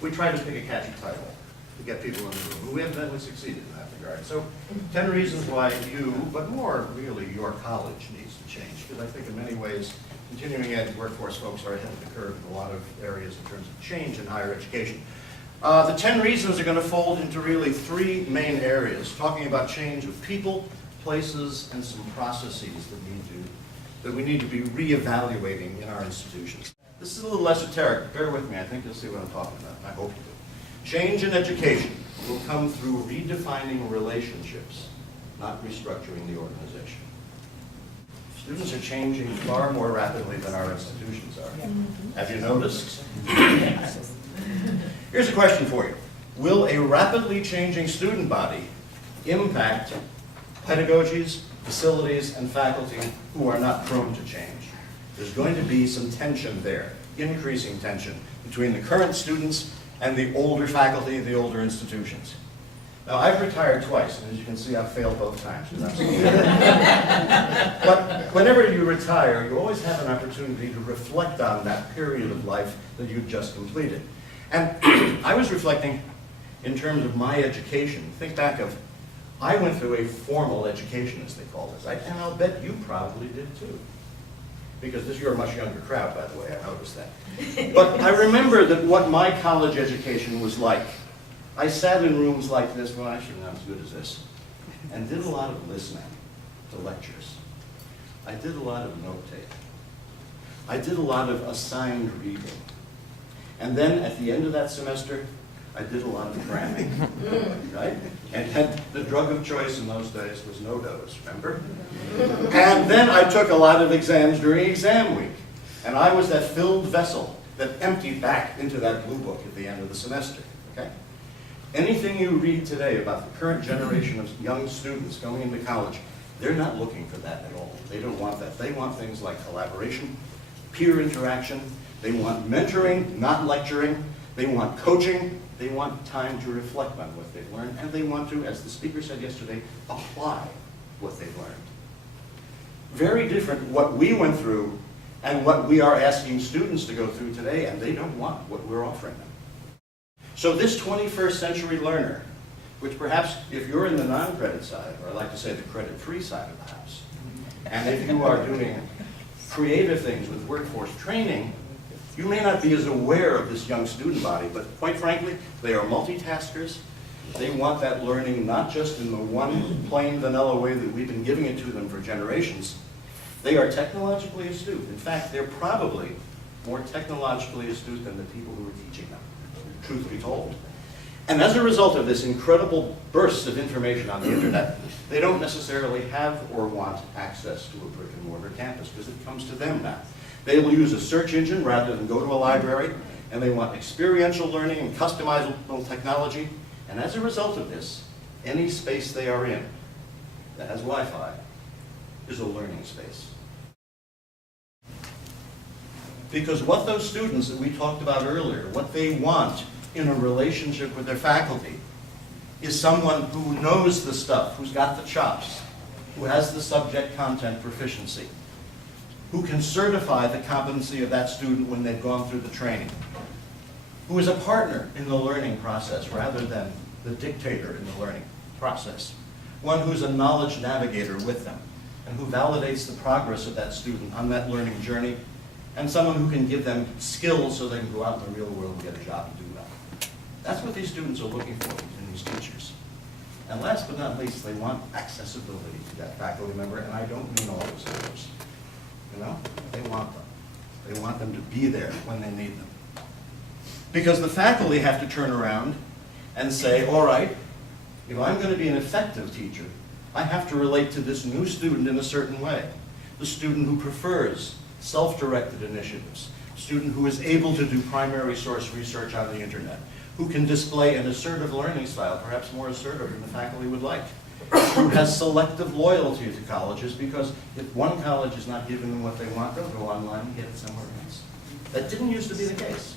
We try to pick a catchy title to get people in the room, and we evidently succeeded in that regard. So 10 reasons why you, but more really your college needs to change, because I think in many ways continuing ed workforce folks are ahead of the curve in a lot of areas in terms of change in higher education. The 10 reasons are going to fold into really 3 main areas, talking about change of people, places, and some processes that we need to be reevaluating in our institutions. This is a little esoteric. Bear with me. I think you'll see what I'm talking about. I hope you do. Change in education will come through redefining relationships, not restructuring the organization. Students are changing far more rapidly than our institutions are. Have you noticed? Here's a question for you. Will a rapidly changing student body impact pedagogies, facilities, and faculty who are not prone to change? There's going to be some tension there, increasing tension between the current students and the older faculty of the older institutions. Now, I've retired twice, and as you can see, I've failed both times. But whenever you retire, you always have an opportunity to reflect on that period of life that you've just completed. And I was reflecting in terms of my education. Think back of, I went through a formal education, as they call this, and I'll bet you probably did too. Because you're a much younger crowd, by the way, I noticed that. But I remember that what my college education was like. I sat in rooms like this, well, actually not as good as this, and did a lot of listening to lectures. I did a lot of note-taking. I did a lot of assigned reading. And then at the end of that semester, I did a lot of cramming, right? And the drug of choice in those days was no-dos, remember? And then I took a lot of exams during exam week. And I was that filled vessel that emptied back into that blue book at the end of the semester, okay? Anything you read today about the current generation of young students going into college, they're not looking for that at all. They don't want that. They want things like collaboration, peer interaction. They want mentoring, not lecturing. They want coaching. They want time to reflect on what they've learned. And they want to, as the speaker said yesterday, apply what they've learned. Very different what we went through and what we are asking students to go through today, and they don't want what we're offering them. So this 21st century learner, which perhaps if you're in the non-credit side, or I like to say the credit-free side of the house, and if you are doing creative things with workforce training, you may not be as aware of this young student body, but quite frankly, they are multitaskers. They want that learning not just in the one plain vanilla way that we've been giving it to them for generations. They are technologically astute. In fact, they're probably more technologically astute than the people who are teaching them, truth be told. And as a result of this incredible burst of information on the internet, they don't necessarily have or want access to a brick and mortar campus because it comes to them now. They will use a search engine rather than go to a library, and they want experiential learning and customizable technology. And as a result of this, any space they are in that has Wi-Fi is a learning space. Because what those students that we talked about earlier, what they want in a relationship with their faculty is someone who knows the stuff, who's got the chops, who has the subject content proficiency, who can certify the competency of that student when they've gone through the training, who is a partner in the learning process rather than the dictator in the learning process, one who's a knowledge navigator with them, and who validates the progress of that student on that learning journey, and someone who can give them skills so they can go out in the real world and get a job and do well. That's what these students are looking for in these teachers. And last but not least, they want accessibility to that faculty member, and I don't mean all those numbers. You know, they want them. They want them to be there when they need them. Because the faculty have to turn around and say, all right, if I'm going to be an effective teacher, I have to relate to this new student in a certain way. The student who prefers self-directed initiatives, student who is able to do primary source research on the internet, who can display an assertive learning style, perhaps more assertive than the faculty would like, who has selective loyalty to colleges because if one college is not giving them what they want, they'll go online and get it somewhere else. That didn't used to be the case.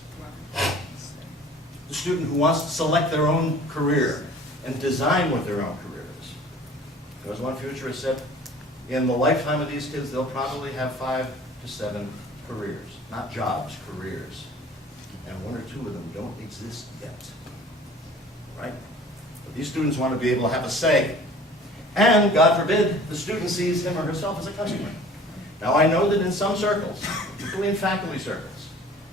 The student who wants to select their own career and design what their own career is. As one futurist said, in the lifetime of these kids, they'll probably have 5 to 7 careers, not jobs, careers. And 1 or two of them don't exist yet, right? But these students want to be able to have a say. And, God forbid, the student sees him or herself as a customer. Now, I know that in some circles, particularly in faculty circles,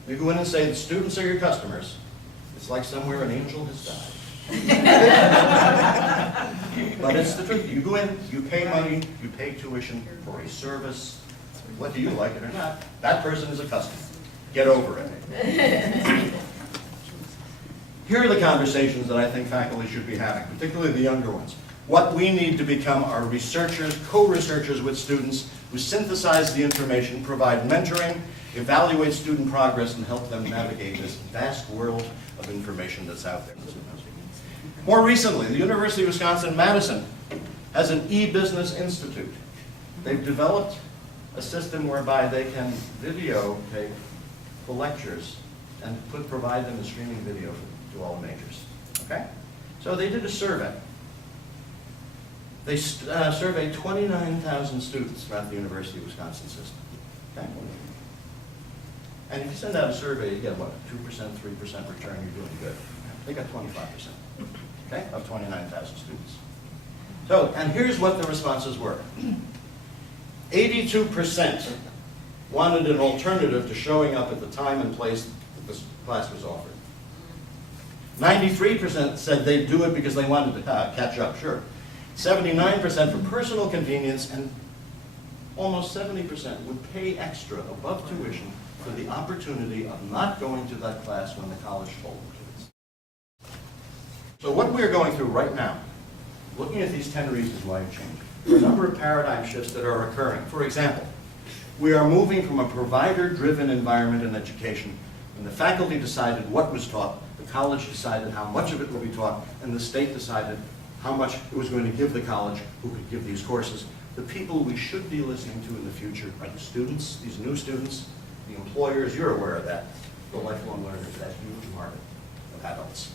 you go in and say the students are your customers. It's like somewhere an angel has died. But it's the truth. You go in, you pay money, you pay tuition for a service, whether you like it or not. That person is a customer. Get over it. Here are the conversations that I think faculty should be having, particularly the younger ones. What we need to become are researchers, co-researchers with students who synthesize the information, provide mentoring, evaluate student progress, and help them navigate this vast world of information that's out there. More recently, the University of Wisconsin-Madison has an e-business institute. They've developed a system whereby they can videotape the lectures and provide them in streaming video to all the majors. Okay? So they did a survey. They surveyed 29,000 students throughout the University of Wisconsin system. Okay? And if you send out a survey, you get what, 2%, 3% return, you're doing good. They got 25%, okay, of 29,000 students. So, and here's what the responses were. 82% wanted an alternative to showing up at the time and place that this class was offered. 93% said they'd do it because they wanted to catch up, sure. 79% for personal convenience, and almost 70% would pay extra above tuition for the opportunity of not going to that class when the college told them to. So what we're going through right now, looking at these 10 reasons why it changed, there are a number of paradigm shifts that are occurring. For example, we are moving from a provider-driven environment in education. When the faculty decided what was taught, the college decided how much of it would be taught, and the state decided how much it was going to give the college who could give these courses. The people we should be listening to in the future are the students, these new students, the employers, you're aware of that, the lifelong learners, that huge market of adults.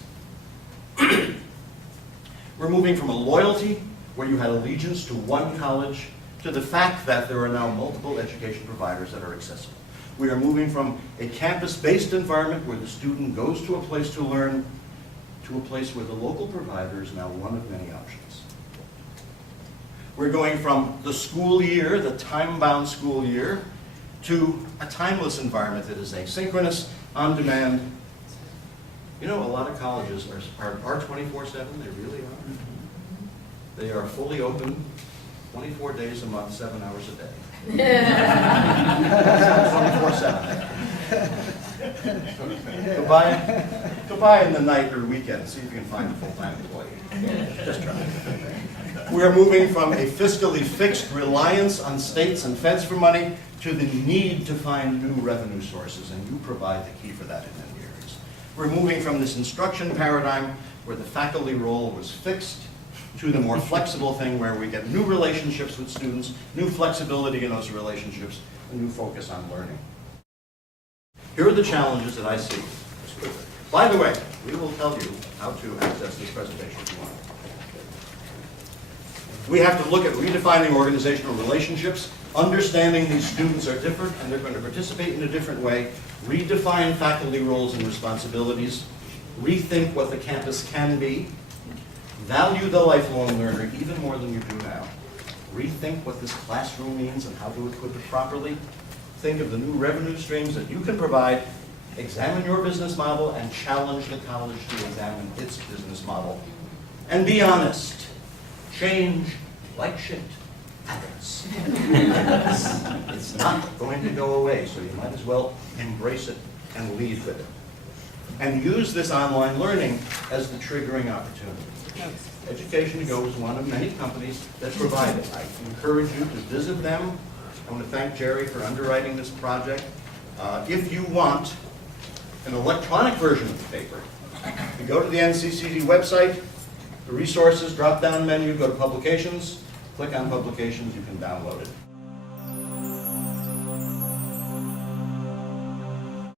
We're moving from a loyalty where you had allegiance to one college to the fact that there are now multiple education providers that are accessible. We are moving from a campus-based environment where the student goes to a place to learn to a place where the local provider is now one of many options. We're going from the school year, the time-bound school year, to a timeless environment that is asynchronous, on-demand. You know, a lot of colleges are 24/7, they really are. They are fully open 24 days a month, 7 hours a day. 24/7. Go by in the night or weekend, see if you can find a full-time employee. Just try. We're moving from a fiscally fixed reliance on states and feds for money to the need to find new revenue sources, and you provide the key for that in many areas. We're moving from this instruction paradigm where the faculty role was fixed to the more flexible thing where we get new relationships with students, new flexibility in those relationships, a new focus on learning. Here are the challenges that I see. By the way, we will tell you how to access this presentation if you want. We have to look at redefining organizational relationships, understanding these students are different and they're going to participate in a different way, redefine faculty roles and responsibilities, rethink what the campus can be, value the lifelong learner even more than you do now, rethink what this classroom means and how to equip it properly, think of the new revenue streams that you can provide, examine your business model and challenge the college to examine its business model, and be honest. Change, like shit, happens. It's not going to go away, so you might as well embrace it and lead with it. And use this online learning as the triggering opportunity. Education to Go is one of many companies that provide it. I encourage you to visit them. I want to thank Jerry for underwriting this project. If you want an electronic version of the paper, you go to the NCCD website, the resources drop-down menu, go to publications, click on publications, you can download it.